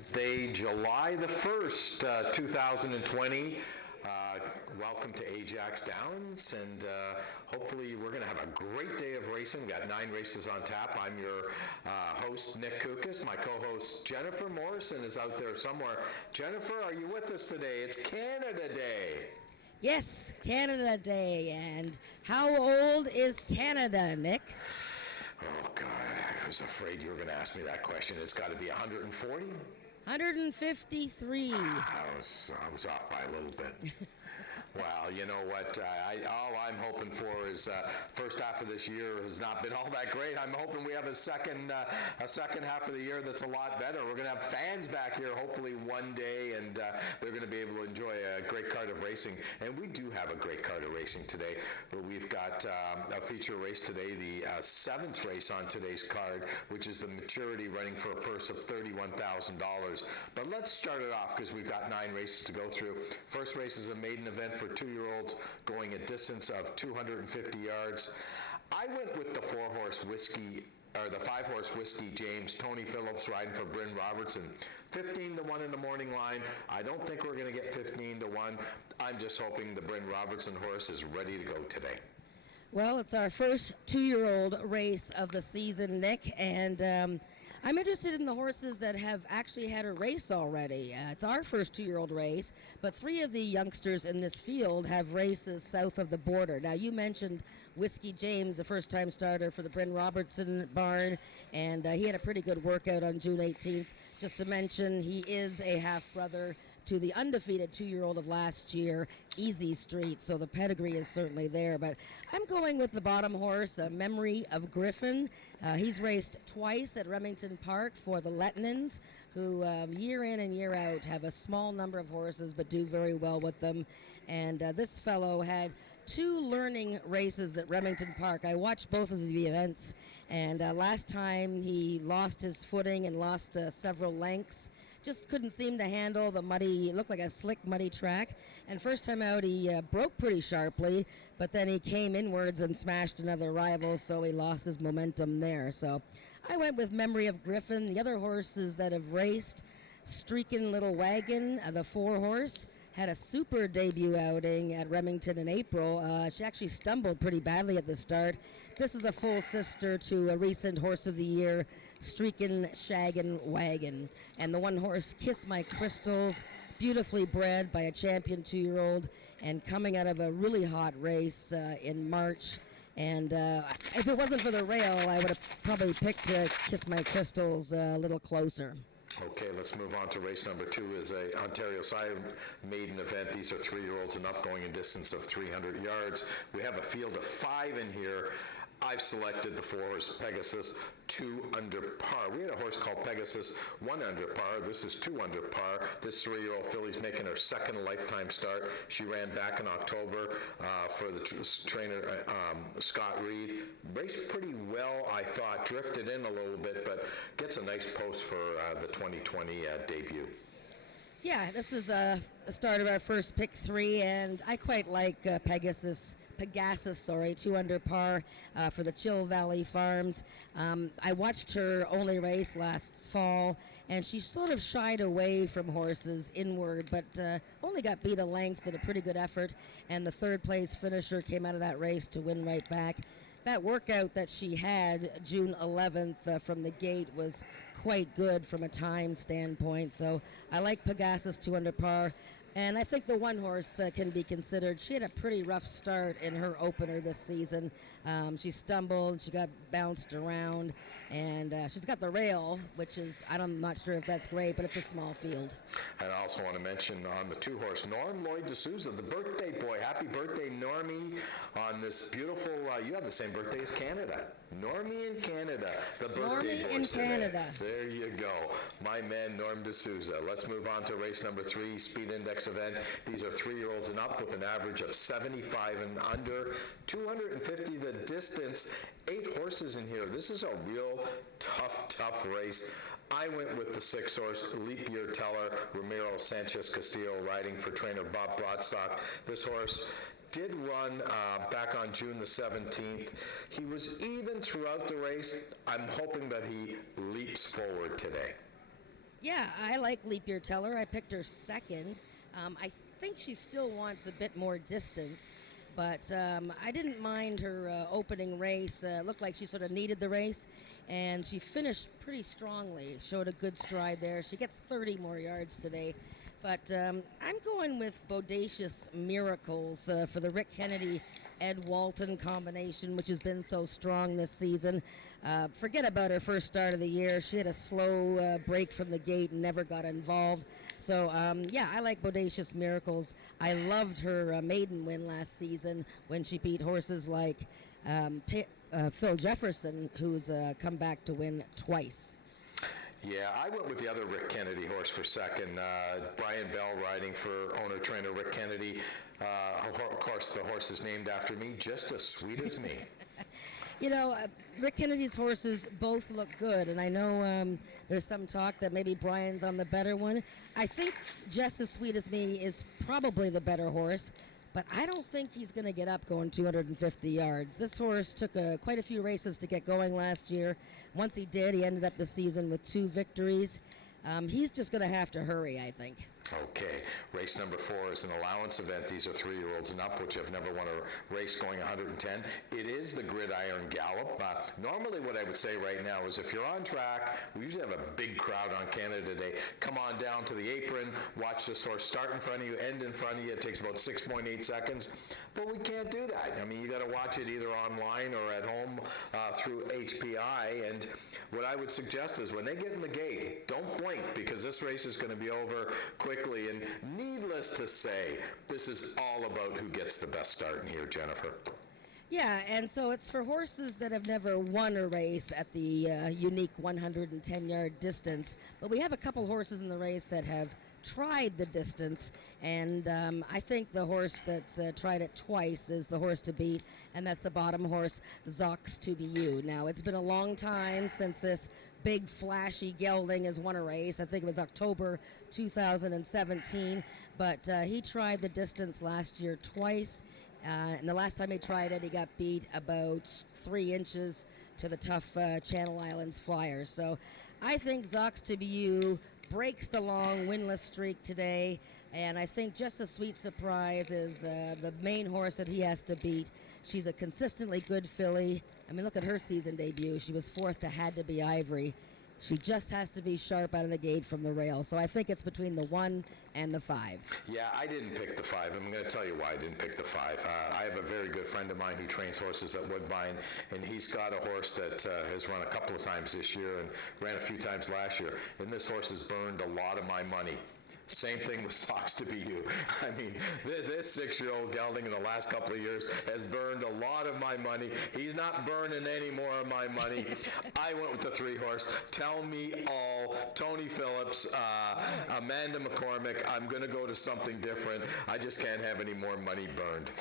Wednesday, July the 1st, 2020. Welcome to Ajax Downs, and hopefully we're going to have a great day of racing. We've got 9 races on tap. I'm your host, Nick Kukas. My co-host, Jennifer Morrison, is out there somewhere. Jennifer, are you with us today? It's Canada Day. Yes, Canada Day. And how old is Canada, Nick? Oh, God, I was afraid you were going to ask me that question. It's got to be 140? 153. I was off by a little bit. Well, you know what? All I'm hoping for is first half of this year has not been all that great. I'm hoping we have a second half of the year that's a lot better. We're going to have fans back here hopefully one day, and they're going to be able to enjoy a great card of racing. And we do have a great card of racing today. We've got a feature race today, the 7th race on today's card, which is the Maturity, running for a purse of $31,000. But let's start it off because we've got 9 races to go through. First race is a maiden event for 2-year-olds going a distance of 250 yards. I went with the 5-horse Whiskey James, Tony Phillips riding for Bryn Robertson. 15-1 in the morning line. I don't think we're going to get 15-1. I'm just hoping the Bryn Robertson horse is ready to go today. Well, it's our first 2-year-old race of the season, Nick, and I'm interested in the horses that have actually had a race already. It's our first 2-year-old race, but 3 of the youngsters in this field have races south of the border. Now, you mentioned Whiskey James, a first-time starter for the Bryn Robertson barn, and he had a pretty good workout on June 18th. Just to mention, he is a half-brother to the undefeated 2-year-old of last year, Easy Street, so the pedigree is certainly there. But I'm going with the bottom horse, Memory of Griffin. He's raced twice at Remington Park for the Lettonins, who year in and year out have a small number of horses but do very well with them. And this fellow had 2 learning races at Remington Park. I watched both of the events, and last time he lost his footing and lost several lengths. Just couldn't seem to handle the muddy, it looked like a slick, muddy track. And first time out, he broke pretty sharply, but then he came inwards and smashed another rival, so he lost his momentum there. So I went with Memory of Griffin. The other horses that have raced, Streakin' Little Wagon, the 4-horse, had a super debut outing at Remington in April. She actually stumbled pretty badly at the start. This is a full sister to a recent Horse of the Year, Streakin' Shaggin' Wagon. And the 1 horse, Kiss My Crystals, beautifully bred by a champion 2-year-old and coming out of a really hot race in March. And if it wasn't for the rail, I would have probably picked Kiss My Crystals a little closer. Okay, let's move on to race number 2. Is a Ontario side maiden event. These are 3-year-olds and up, going a distance of 300 yards. We have a field of 5 in here. I've selected the 4-horse Pegasus, 2 under par. We had a horse called Pegasus, 1 under par. This is 2 under par. This 3-year-old filly's making her 2nd lifetime start. She ran back in October for the trainer, Scott Reed. Raced pretty well, I thought. Drifted in a little bit, but gets a nice post for the 2020 debut. Yeah, this is the start of our first pick 3, and I quite like Pegasus, 2 under par for the Chill Valley Farms. I watched her only race last fall, and she sort of shied away from horses inward, but only got beat a length in a pretty good effort, and the 3rd place finisher came out of that race to win right back. That workout that she had June 11th from the gate was quite good from a time standpoint, so I like Pegasus, 2 under par. And I think the 1 horse can be considered. She had a pretty rough start in her opener this season. She stumbled, she got bounced around, and she's got the rail, which is, I'm not sure if that's great, but it's a small field. And I also want to mention on the 2-horse, Norm Lloyd D'Souza, the birthday boy. Happy birthday, Normie, on this beautiful, you have the same birthday as Canada. Normie in Canada, the birthday boy today. Canada. There you go. My man, Norm D'Souza. Let's move on to race number 3, Speed Index event. These are 3-year-olds and up with an average of 75 and under. 250 the distance. 8 horses in here. This is a real tough race. I went with the 6-horse Leap Year Teller, Ramiro Sanchez Castillo, riding for trainer Bob Broadstock. This horse did run back on June the 17th. He was even throughout the race. I'm hoping that he leaps forward today. Yeah, I like Leap Year Teller. I picked her second. I think she still wants a bit more distance, but I didn't mind her opening race. Looked like she sort of needed the race, and she finished pretty strongly. Showed a good stride there. She gets 30 more yards today. But I'm going with Bodacious Miracles for the Rick Kennedy Ed Walton combination, which has been so strong this season. Forget about her first start of the year. She had a slow break from the gate and never got involved. So, yeah, I like Bodacious Miracles. I loved her maiden win last season when she beat horses like Phil Jefferson, who's come back to win twice. Yeah, I went with the other Rick Kennedy horse for second. Brian Bell riding for owner-trainer Rick Kennedy. Of course, the horse is named after me, just as sweet as me. You know, Rick Kennedy's horses both look good, and I know there's some talk that maybe Brian's on the better one. I think Just As Sweet As Me is probably the better horse, but I don't think he's going to get up going 250 yards. This horse took quite a few races to get going last year. Once he did, he ended up the season with 2 victories. He's just going to have to hurry, I think. Okay, race number 4 is an allowance event. These are 3-year-olds and up, which have never won a race going 110. It is the Gridiron Gallop. Normally what I would say right now is if you're on track, we usually have a big crowd on Canada Day. Come on down to the apron, watch this horse start in front of you, end in front of you. It takes about 6.8 seconds, but we can't do that. I mean, you got to watch it either online or at home through HPI, and what I would suggest is when they get in the gate, don't blink, because this race is going to be over quickly. And needless to say, this is all about who gets the best start in here, Jennifer. Yeah, and so it's for horses that have never won a race at the unique 110-yard distance. But we have a couple horses in the race that have tried the distance, and I think the horse that's tried it twice is the horse to beat, and that's the bottom horse, Zox to Be You. Now, it's been a long time since this big flashy gelding has won a race. I think it was October 2017, but he tried the distance last year twice, and the last time he tried it, he got beat about 3 inches to the tough Channel Islands Flyers. So I think Zox to Be You breaks the long winless streak today, and I think Just a Sweet Surprise is the main horse that he has to beat. She's a consistently good filly. I mean, look at her season debut. She was 4th to Had to Be Ivory. She just has to be sharp out of the gate from the rail. So I think it's between the 1 and the 5. Yeah, I didn't pick the 5. I'm going to tell you why I didn't pick the 5. I have a very good friend of mine who trains horses at Woodbine, and he's got a horse that has run a couple of times this year and ran a few times last year. And this horse has burned a lot of my money. Same thing with Zox to Be You. I mean, this 6-year-old gelding in the last couple of years has burned a lot of my money. He's not burning any more of my money. I went with the 3-horse. Tell Me All, Tony Phillips, Amanda McCormick. I'm going to go to something different. I just can't have any more money burned.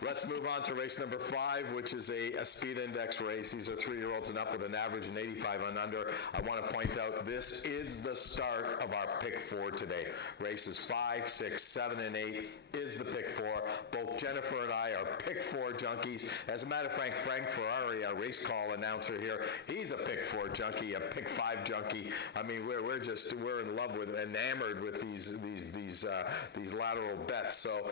Let's move on to race number 5, which is a speed index race. These are 3-year-olds and up with an average of 85 and under. I want to point out this is the start of our pick 4 today. Races 5, 6, 7, and 8 is the pick 4. Both Jennifer and I are pick 4 junkies. As a matter of fact, Frank Ferrari, our race call announcer here, he's a pick 4 junkie, a pick 5 junkie. I mean, we're in love with, enamored with these lateral bets. So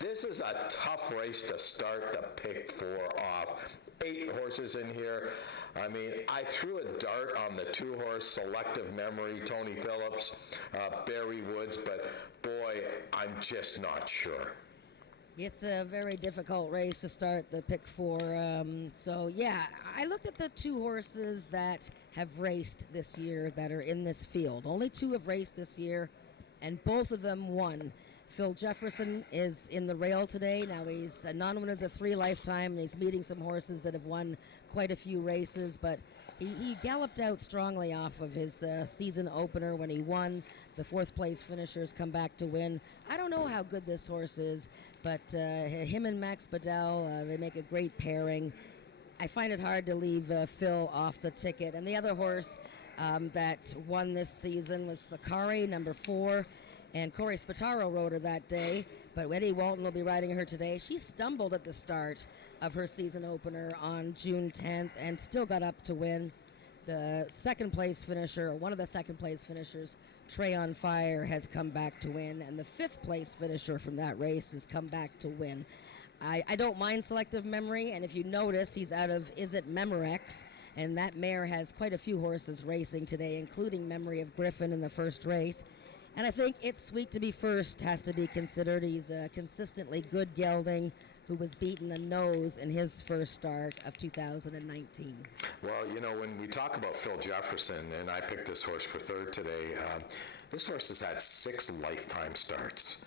this is a tough race to start the pick 4 off. 8 horses in here. I mean, I threw a dart on the 2-horse Selective Memory, Tony Phillips, Barry Woods, but boy, I'm just not sure. It's a very difficult race to start the pick 4. So, yeah, I looked at the 2 horses that have raced this year that are in this field. Only 2 have raced this year, and both of them won. Phil Jefferson is in the rail today. Now he's a non-winner as a 3 lifetime, and he's meeting some horses that have won quite a few races, but he galloped out strongly off of his season opener when he won. The 4th place finishers come back to win. I don't know how good this horse is, but him and Max Bedell, they make a great pairing. I find it hard to leave Phil off the ticket. And the other horse that won this season was Sakari, number 4. And Corey Spataro rode her that day, but Eddie Walton will be riding her today. She stumbled at the start of her season opener on June 10th and still got up to win. The second place finisher, one of the second place finishers, Trey on Fire, has come back to win, and the fifth place finisher from that race has come back to win. I don't mind selective memory, and if you notice, he's out of Is It Memorex, and that mare has quite a few horses racing today, including Memory of Griffin in the first race. And I think It's Sweet to Be First has to be considered. He's a consistently good gelding who was beaten the nose in his first start of 2019. Well, you know, when we talk about Phil Jefferson, and I picked this horse for third today, this horse has had 6 lifetime starts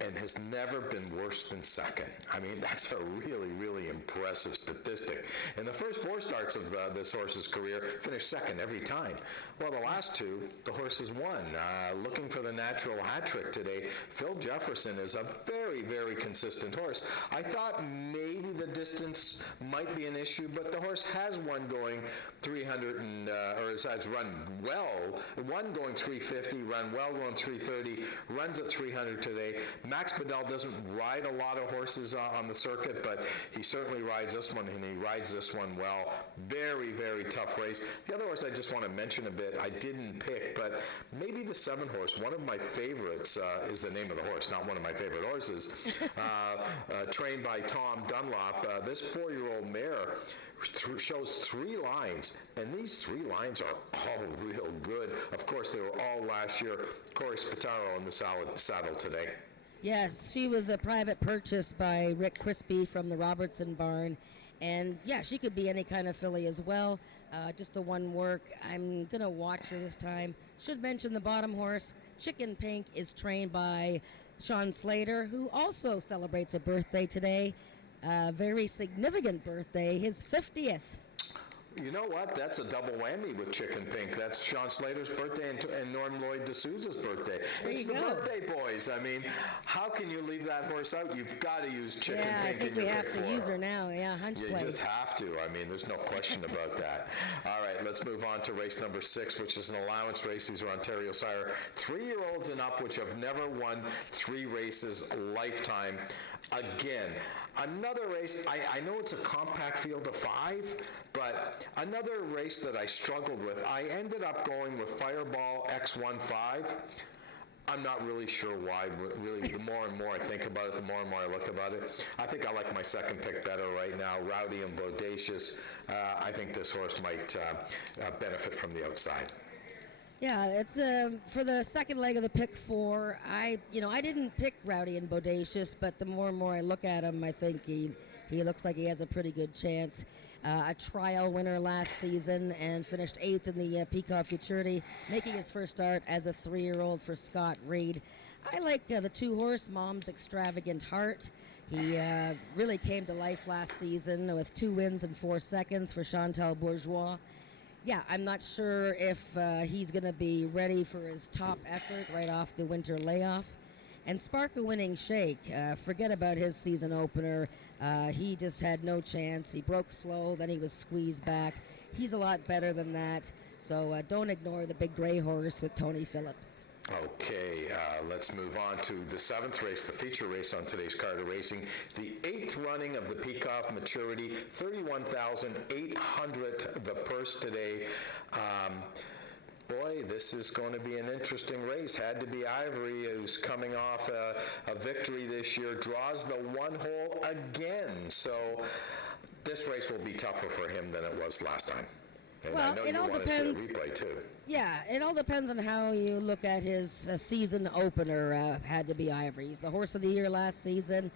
and has never been worse than second. I mean, that's a really, really impressive statistic. In the first 4 starts of this horse's career, finished second every time. Well, the last 2, the horse has won. Looking for the natural hat trick today, Phil Jefferson is a very, very consistent horse. I thought maybe the distance might be an issue, but the horse has one going 300 and, or has run well. One going 350, run well going 330, runs at 300 today. Max Bedell doesn't ride a lot of horses on the circuit, but he certainly rides this one, and he rides this one well. Very, very tough race. The other horse I just want to mention a bit, I didn't pick, but maybe the 7 horse, one of my favorites is the name of the horse, not one of my favorite horses, trained by Tom Dunlop. This 4-year-old mare shows 3 lines, and these 3 lines are all real good. Of course, they were all last year. Corey Spataro in the saddle today. Yes, she was a private purchase by Rick Crispy from the Robertson barn. And yeah, she could be any kind of filly as well. Just the one work. I'm going to watch her this time. Should mention the bottom horse, Chicken Pink, is trained by Sean Slater, who also celebrates a birthday today. Very significant birthday, his 50th. You know what? That's a double whammy with Chicken Pink. That's Sean Slater's birthday and Norm Lloyd D'Souza's birthday. It's the birthday boys. I mean, how can you leave that horse out? You've got to use Chicken Pink in your pick. I think we have to use her now. Yeah, hunch play. You just have to. I mean, there's no question about that. All right, let's move on to race number 6, which is an allowance race. These are Ontario Sire 3-year-olds and up, which have never won 3 races lifetime. Again, another race, I know it's a compact field of 5, but another race that I struggled with. I ended up going with Fireball X15. I'm not really sure why. Really, the more and more I think about it, the more and more I look about it. I think I like my second pick better right now, Rowdy and Bodacious. I think this horse might benefit from the outside. Yeah, it's for the second leg of the pick 4. I didn't pick Rowdy and Bodacious, but the more and more I look at him, I think he looks like he has a pretty good chance. A trial winner last season and finished 8th in the Peacock Futurity, making his first start as a 3-year-old for Scott Reed. I like the 2-horse Mom's Extravagant Heart. He really came to life last season with 2 wins and 4 seconds for Chantal Bourgeois. Yeah, I'm not sure if he's going to be ready for his top effort right off the winter layoff. And Spark a Winning Shake, forget about his season opener. He just had no chance. He broke slow, then he was squeezed back. He's a lot better than that. So don't ignore the big gray horse with Tony Phillips. Okay, let's move on to the 7th race, the feature race on today's card of racing. The 8th running of the Peacock Maturity, 31,800 the purse today. Boy, this is going to be an interesting race. Had to be Ivory, who's coming off a victory this year, draws the 1 hole again. So this race will be tougher for him than it was last time. And well, I know you want to see a replay too. Yeah, it all depends on how you look at his season opener. Had to be Ivory. He's the horse of the year last season.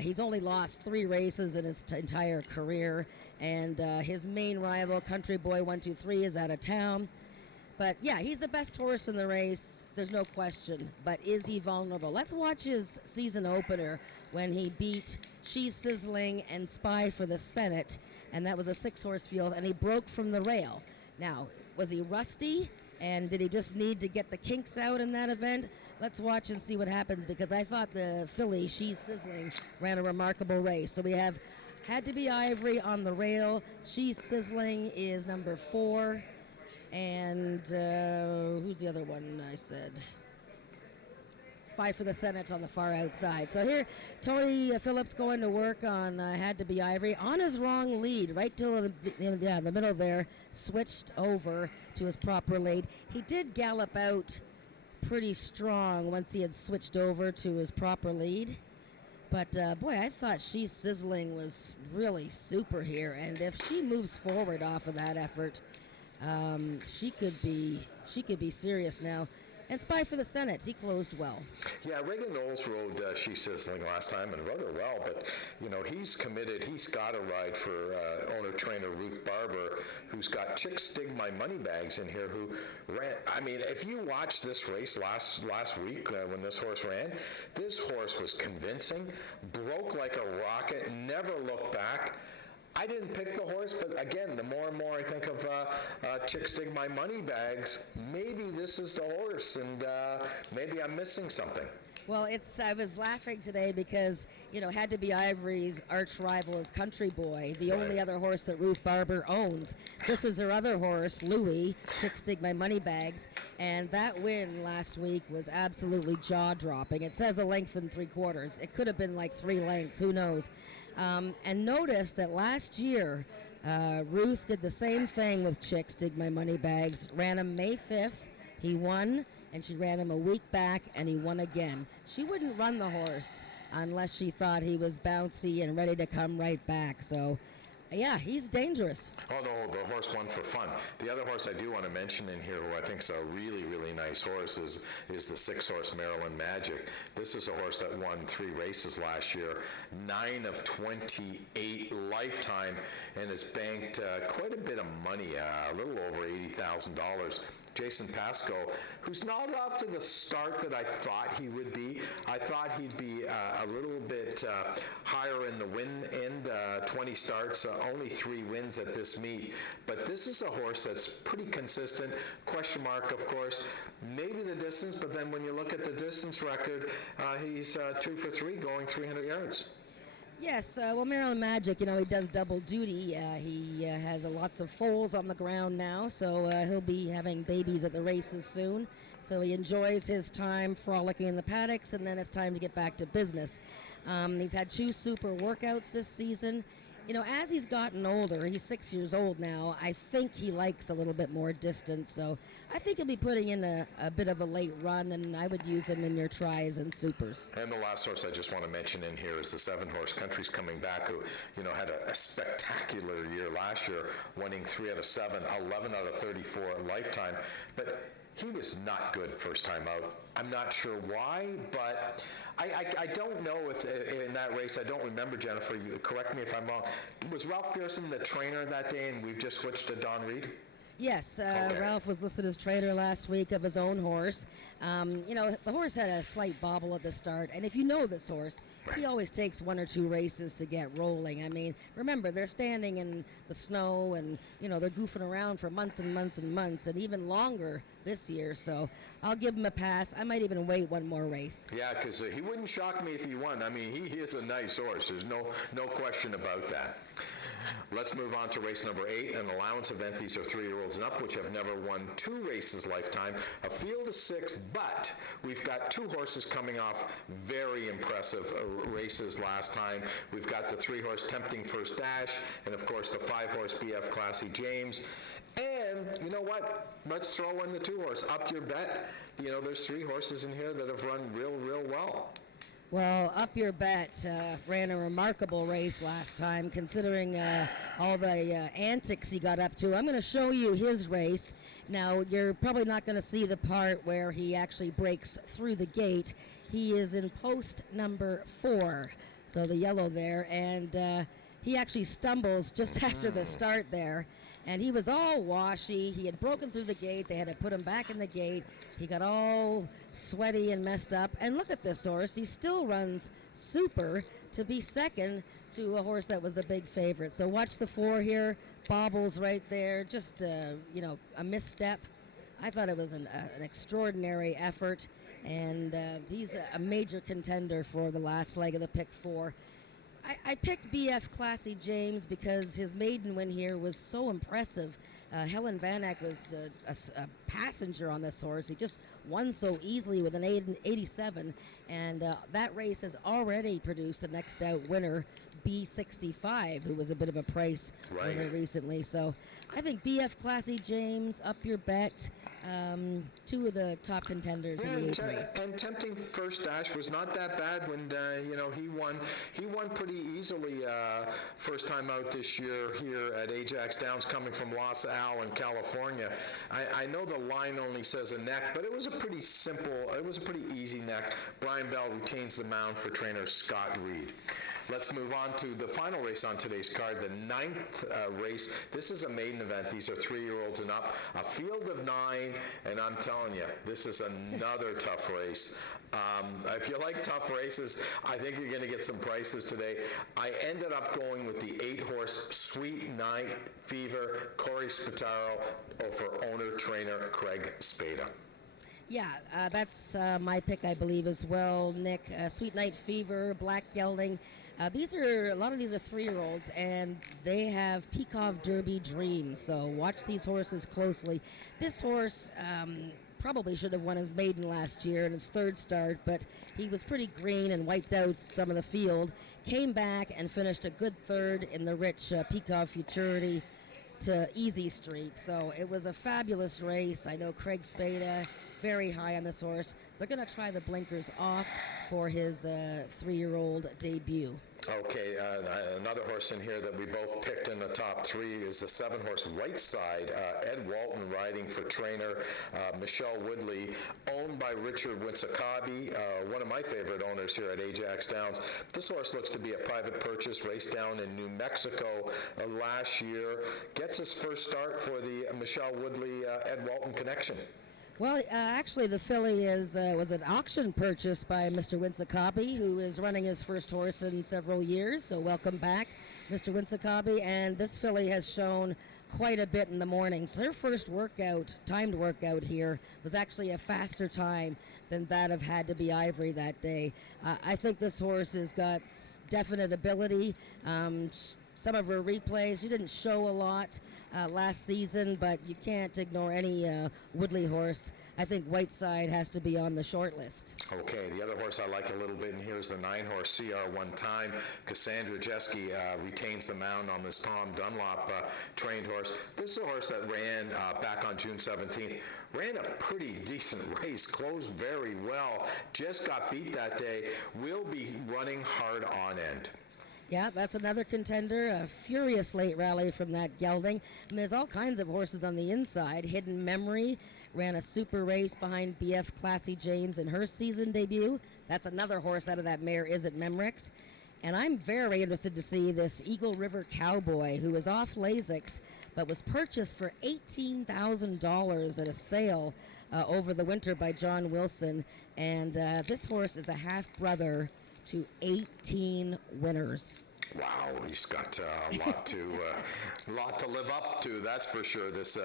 He's only lost 3 races in his entire career, and his main rival, Country Boy 123, is out of town. But yeah, he's the best horse in the race. There's no question. But is he vulnerable? Let's watch his season opener when he beat Cheese Sizzling and Spy for the Senate. And that was a 6-horse field, and he broke from the rail. Now, was he rusty, and did he just need to get the kinks out in that event? Let's watch and see what happens, because I thought the filly, She's Sizzling, ran a remarkable race. So we have Had to Be Ivory on the rail. She's Sizzling is number 4. And who's the other one I said? Spy for the Senate on the far outside. So here, Tony Phillips going to work on Had to Be Ivory on his wrong lead, right till the middle there, switched over to his proper lead. He did gallop out pretty strong once he had switched over to his proper lead. But boy, I thought She's Sizzling was really super here, and if she moves forward off of that effort, she could be serious now. And Spy for the Senate, he closed well. Yeah, Reagan Knowles rode She's Sizzling last time and rode her well, but, he's committed. He's got a ride for owner-trainer Ruth Barber, who's got Chicks Dig My Money Bags in here, who ran. I mean, if you watched this race last week when this horse ran, this horse was convincing, broke like a rocket, never looked back. I didn't pick the horse, but again, the more and more I think of Chicks Dig My Money Bags, maybe this is the horse, and maybe I'm missing something. Well, I was laughing today because, Had to Be Ivory's arch rival is Country Boy, the only other horse that Ruth Barber owns. This is her other horse, Louie, Chicks Dig My Money Bags, and that win last week was absolutely jaw-dropping. It says a length and 3/4. It could have been like 3 lengths, who knows. And notice that last year, Ruth did the same thing with Chicks Dig My Money Bags, ran him May 5th, he won, and she ran him a week back, and he won again. She wouldn't run the horse unless she thought he was bouncy and ready to come right back. So, yeah, he's dangerous. Oh, no, the horse won for fun. The other horse I do want to mention in here, who I think is a really, really nice horse, is the 6-horse Maryland Magic. This is a horse that won 3 races last year, 9 of 28 lifetime, and has banked quite a bit of money, a little over $80,000. Jason Pascoe, who's not off to the start that I thought he would be. I thought he'd be a little bit higher in the win end, 20 starts, only 3 wins at this meet. But this is a horse that's pretty consistent. Question mark, of course, maybe the distance, but then when you look at the distance record, he's 2 for 3 going 300 yards. Yes, well, Maryland Magic, he does double duty. He has lots of foals on the ground now, so he'll be having babies at the races soon. So he enjoys his time frolicking in the paddocks, and then it's time to get back to business. He's had 2 super workouts this season. As he's gotten older, he's 6 years old now, I think he likes a little bit more distance. So I think he'll be putting in a bit of a late run, and I would use him in your tries and supers. And the last horse I just want to mention in here is the 7-horse Country's Coming Back, who, had a spectacular year last year, winning 3 out of 7, 11 out of 34 lifetime. But he was not good first time out. I'm not sure why, but I don't know if in that race, I don't remember, Jennifer, you correct me if I'm wrong. Was Ralph Pearson the trainer that day and we've just switched to Don Reed? Yes, Ralph was listed as trainer last week of his own horse. The horse had a slight bobble at the start, and if you know this horse, he always takes 1 or 2 races to get rolling. I mean, remember, they're standing in the snow, and, they're goofing around for months and months and months, and even longer this year, so I'll give him a pass. I might even wait 1 more race. Yeah, because he wouldn't shock me if he won. I mean, he is a nice horse. There's no question about that. Let's move on to race number 8, an allowance event. These are 3-year-olds and up, which have never won 2 races lifetime. A field of 6, but we've got 2 horses coming off very impressive races last time. We've got the 3-horse Tempting First Dash, and of course the 5-horse BF Classy James. And you know what? Let's throw in the 2-horse. Up your bet. There's 3 horses in here that have run real well. Well, Up Your Bet ran a remarkable race last time, considering all the antics he got up to. I'm going to show you his race. Now, you're probably not going to see the part where he actually breaks through the gate. He is in post number 4, so the yellow there, and he actually stumbles just after the start there. And he was all washy. He had broken through the gate. They had to put him back in the gate. He got all sweaty and messed up. And look at this horse. He still runs super to be second to a horse that was the big favorite. So watch the 4 here. Bobbles right there. Just, a misstep. I thought it was an extraordinary effort. And he's a major contender for the last leg of the pick 4. I picked BF Classy James because his maiden win here was so impressive. Helen Van Eyck was a passenger on this horse. He just won so easily with an 87, and that race has already produced the next out winner, B65, who was a bit of a price winner recently. So I think BF Classy James, Up Your Bet, two of the top contenders in the 8th race. And Tempting First Dash was not that bad when he won. He won pretty easily first time out this year here at Ajax Downs, coming from Los Al in California. I know the line only says a neck, but it was a pretty easy neck. Brian Bell retains the mount for trainer Scott Reed. Let's move on to the final race on today's card, the 9th race. This is a maiden event. These are 3-year-olds and up. A field of 9, and I'm telling you, this is another tough race. If you like tough races, I think you're going to get some prices today. I ended up going with the 8-horse Sweet Night Fever, Corey Spataro, for owner-trainer Craig Spada. Yeah, that's my pick, I believe, as well, Nick. Sweet Night Fever, Black Gelding. A lot of these are 3-year-olds, and they have Peacock Derby dreams. So watch these horses closely. This horse probably should have won his maiden last year in his 3rd start, but he was pretty green and wiped out some of the field. Came back and finished a good 3rd in the rich Peacock Futurity to Easy Street. So it was a fabulous race. I know Craig Spada very high on this horse. They're going to try the blinkers off for his 3-year-old debut. Okay, another horse in here that we both picked in the top 3 is the 7-horse Whiteside. Ed Walton riding for trainer Michelle Woodley, owned by Richard Winsakabi, one of my favorite owners here at Ajax Downs. This horse looks to be a private purchase, raced down in New Mexico last year. Gets his first start for the Michelle Woodley Ed Walton connection. Well, actually, the filly was an auction purchase by Mr. Winsakabi, who is running his first horse in several years. So welcome back, Mr. Winsakabi. And this filly has shown quite a bit in the mornings. Her first timed workout here, was actually a faster time than that of Had to Be Ivory that day. I think this horse has got definite ability. Some of her replays, she didn't show a lot last season, but you can't ignore any Woodley horse. I think Whiteside has to be on the short list. Okay, the other horse I like a little bit in here is the 9-horse CR One Time. Cassandra Jeske retains the mount on this Tom Dunlop trained horse. This is a horse that ran back on June 17th. Ran a pretty decent race, closed very well. Just got beat that day. Will be running hard on end. Yeah, that's another contender. A furious late rally from that gelding. And there's all kinds of horses on the inside. Hidden Memory ran a super race behind BF Classy James in her season debut. That's another horse out of that mare, Is It Memorex. And I'm very interested to see this Eagle River Cowboy, who is off Lasix, but was purchased for $18,000 at a sale over the winter by John Wilson. And this horse is a half-brother to 18 winners. Wow, he's got a lot to live up to, that's for sure, this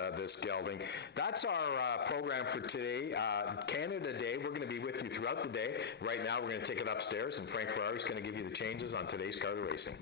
gelding. That's our program for today. Canada Day, we're going to be with you throughout the day. Right now, we're going to take it upstairs, and Frank Ferrari's going to give you the changes on today's card of racing.